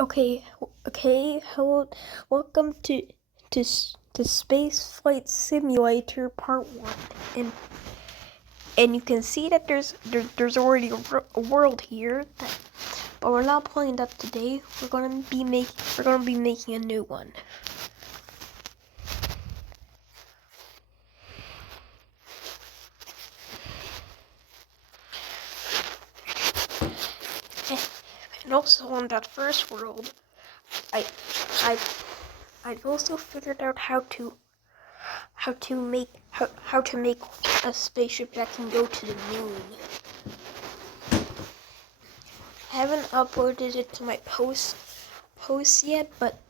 Okay, hello, welcome to Space Flight Simulator Part 1, and you can see that there's already a world here, but we're not playing that today. We're gonna be making a new one. And also on that first world, I've also figured out how to make a spaceship that can go to the moon. I haven't uploaded it to my post yet, but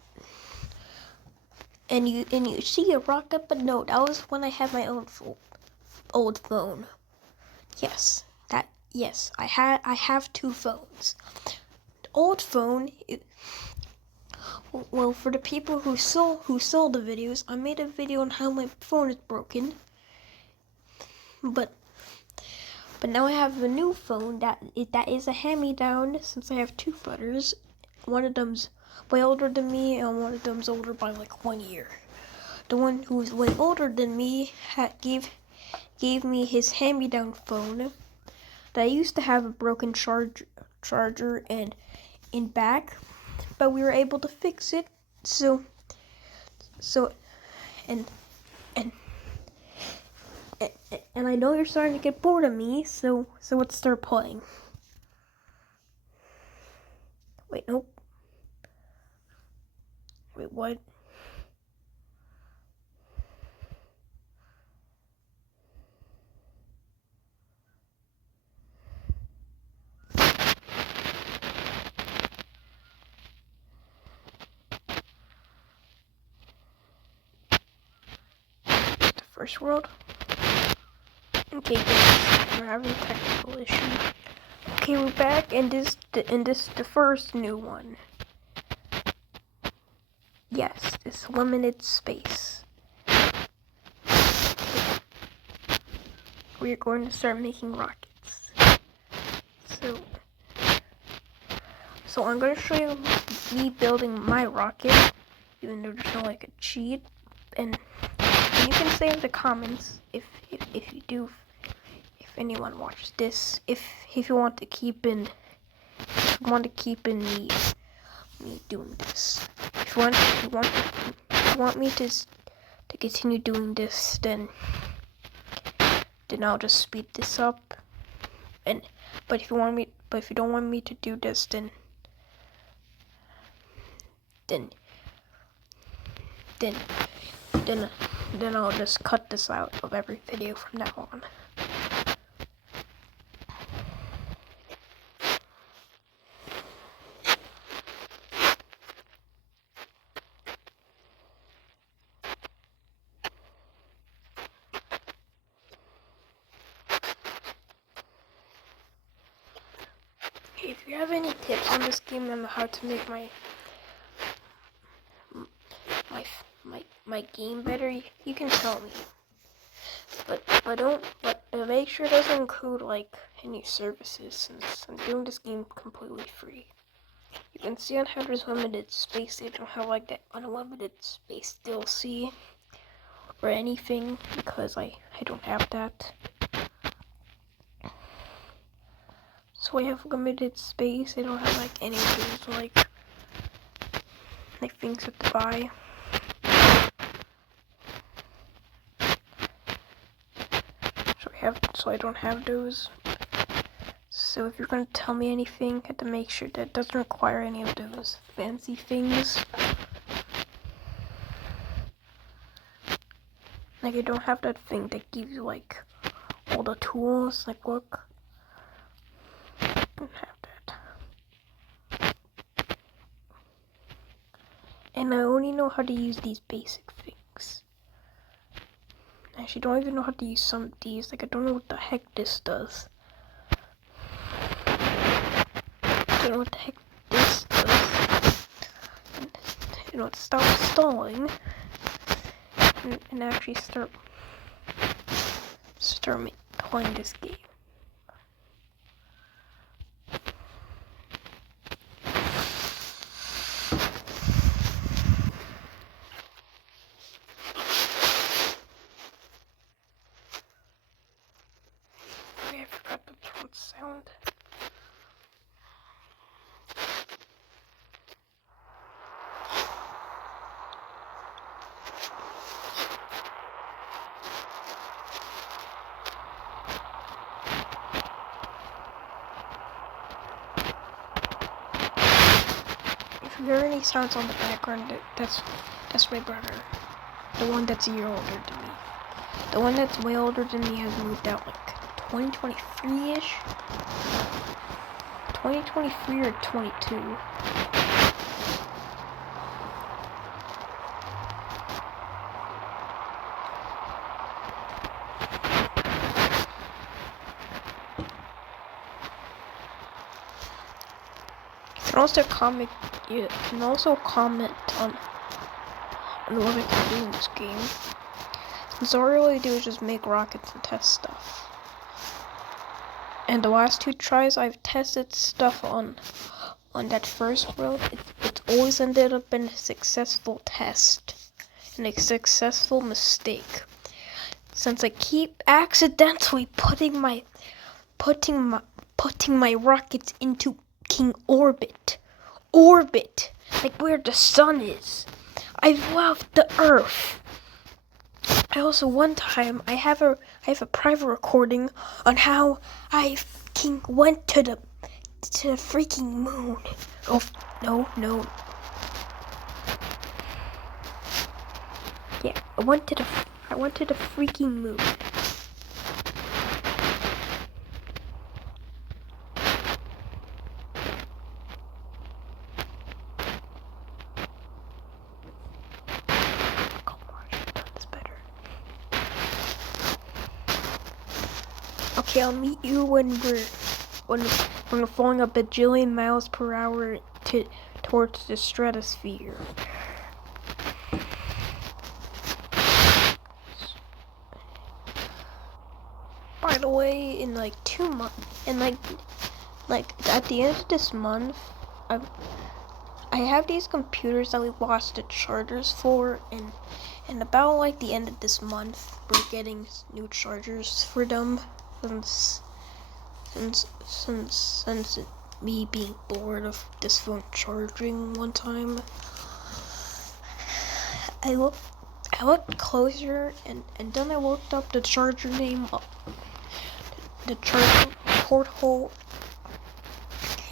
and you see a rocket, but no, that was when I had my own old phone. Yes, I have two phones. The old phone, well, for the people who saw the videos, I made a video on how my phone is broken. But now I have a new phone that is a hand-me-down, since I have two brothers. One of them's way older than me, and one of them's older by like 1 year. The one who was way older than me gave me his hand-me-down phone that I used to have a broken charger and in back, but we were able to fix it. So and I know you're starting to get bored of me, so let's start playing. Wait, nope. Wait, what? The first world? Okay, guys, we're having a technical issue. Okay, we're back, and this the first new one. Yes, this limited space. We're going to start making rockets. So I'm going to show you me building my rocket, even though there's no like a cheat, and you can say in the comments if you do, if anyone watches this, if you want to keep in me doing this. If you want me to continue doing this, then I'll just speed this up. But if you don't want me to do this, then I'll just cut this out of every video from now on. Okay, if you have any tips on this game and how to make my game better, you can tell me. But make sure it doesn't include like any services, since I'm doing this game completely free. You can see on how there's limited space. They don't have like that unlimited space DLC or anything, because I don't have that. So I have limited space. I don't have like any of those like things to buy. So I don't have those. So if you're gonna tell me anything, you have to make sure that it doesn't require any of those fancy things. Like I don't have that thing that gives you like all the tools. Like look, I don't have that. And I only know how to use these basic things. I actually don't even know how to use some of these. Like I don't know what the heck this does. I don't know what the heck this does. And stop stalling and actually start playing this game. If you hear any sounds on the background, that's my brother. The one that's a year older than me. The one that's way older than me has moved out like 2023-ish. 2023 or 22. You can also comment on what I can do in this game. Since all I really do is just make rockets and test stuff. And the last 2 tries I've tested stuff on that first world, it's always ended up in a successful test and a successful mistake. Since I keep accidentally putting my rockets into King orbit, like where the sun is. I've left the Earth. I also one time I have a private recording on how I went to the freaking moon. Oh no. Yeah, I went to the freaking moon. Okay, I'll meet you when we're flying a bajillion miles per hour towards the stratosphere. By the way, in like 2 months, and like at the end of this month, I have these computers that we lost the chargers for, and about like the end of this month, we're getting new chargers for them. Since me being bored of this phone charging one time, I looked closer and then I looked up the charger name, the charger porthole,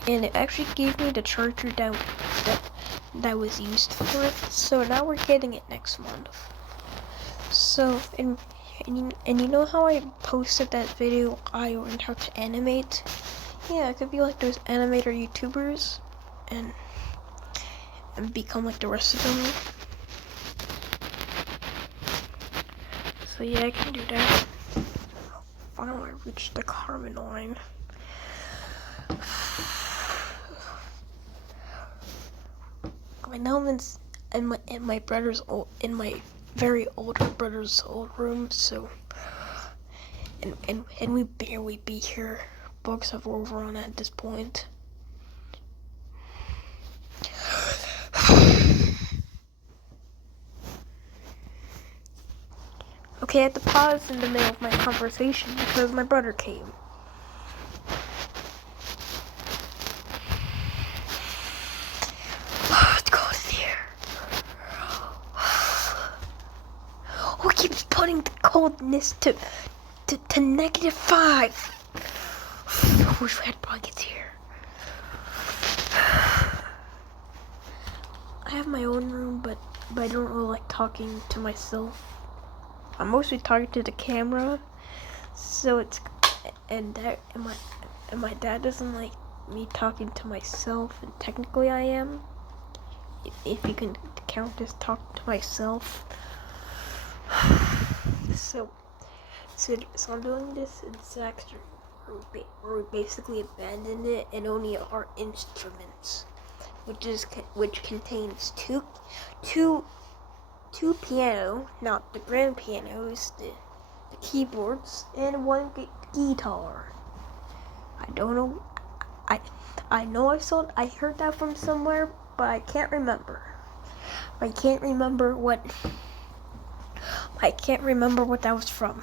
and it actually gave me the charger that was used for it. So now we're getting it next month. So and you know how I posted that video I learned how to animate? Yeah, I could be like those animator YouTubers and become like the rest of them. So yeah, I can do that. Finally, I reached the Carmen line. Right now I'm in my brother's in my very older brother's old room, so and we barely be here. Books have overrun at this point. Okay, I had to pause in the middle of my conversation because my brother came. It's cold in here. Who keeps putting the coldness to -5? I wish we had blankets here. I have my own room, but I don't really like talking to myself. I'm mostly talking to the camera, so it's and my dad doesn't like me talking to myself, and technically I am, if you can count as talking to myself. So I'm doing this in Saxter, where we basically abandoned it and only our instruments, which contains two piano, not the grand pianos, the keyboards, and one guitar. I don't know. I know I heard that from somewhere, but I can't remember. I can't remember what that was from.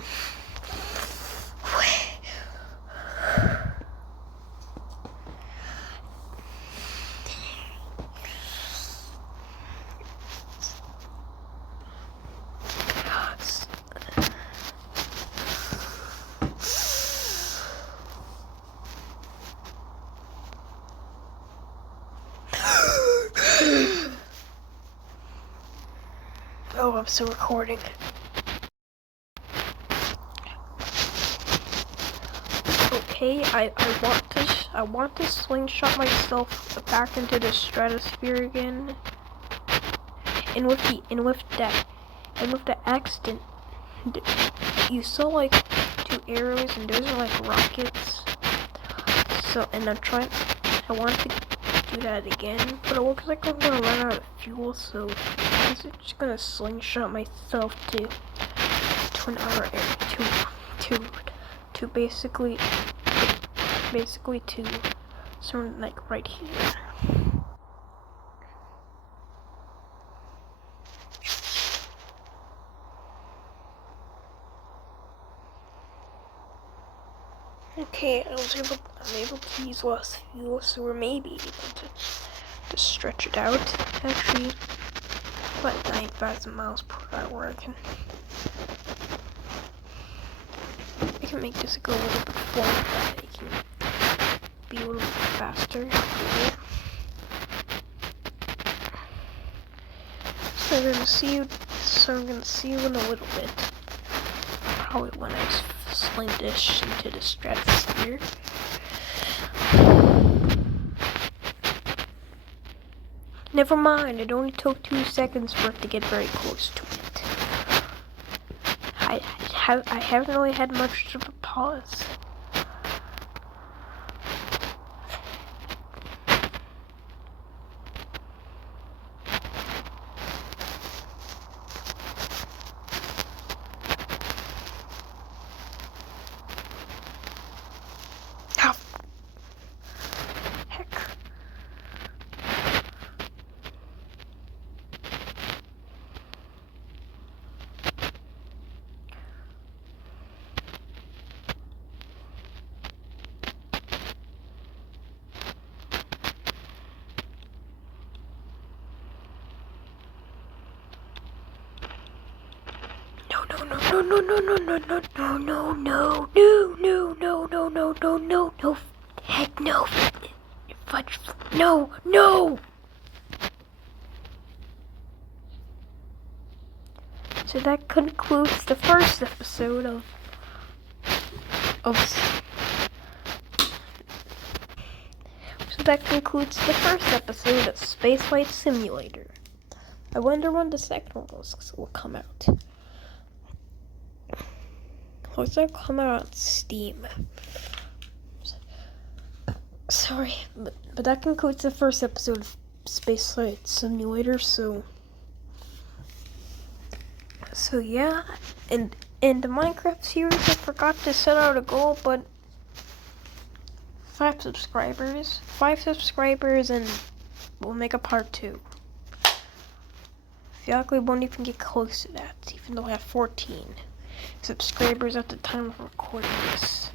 I'm still recording. Okay, I want to slingshot myself back into the stratosphere again. And with the accident, you saw like 2 arrows, and those are like rockets. So, and I want to do that again, but it looks like I'm gonna run out of fuel, so I'm just gonna slingshot myself to another area, to basically to something like right here. Okay, I'm able to use less fuel, so we're maybe able to stretch it out. Actually, about 9,000 miles per hour. I can make this go a little bit forward, but I can be a little bit faster. So I'm gonna see you in a little bit. Probably when I sling this into the stratosphere. Never mind, it only took 2 seconds for it to get very close to it. I haven't really had much of a pause. How? Heck. No, heck no, fudge, no. So that concludes the first episode of Spaceflight Simulator. I wonder when the second one will come out. What's that come out on Steam? Sorry, but that concludes the first episode of Spaceflight Simulator. So yeah, and in the Minecraft series, I forgot to set out a goal, but 5 subscribers, and we'll make a part 2. I feel like we won't even get close to that, even though I have 14 subscribers at the time of recording this.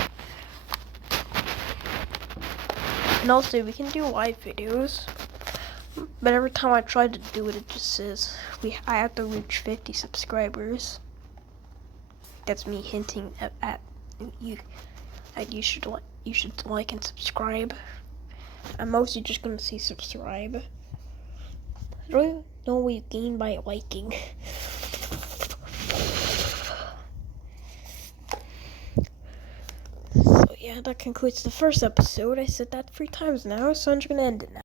And also, we can do live videos, but every time I try to do it, it just says I have to reach 50 subscribers. That's me hinting at you. You should like and subscribe. I'm mostly just gonna say subscribe. I don't even know what you gain by liking. So yeah, that concludes the first episode. I said that 3 times now, so I'm just gonna end it now.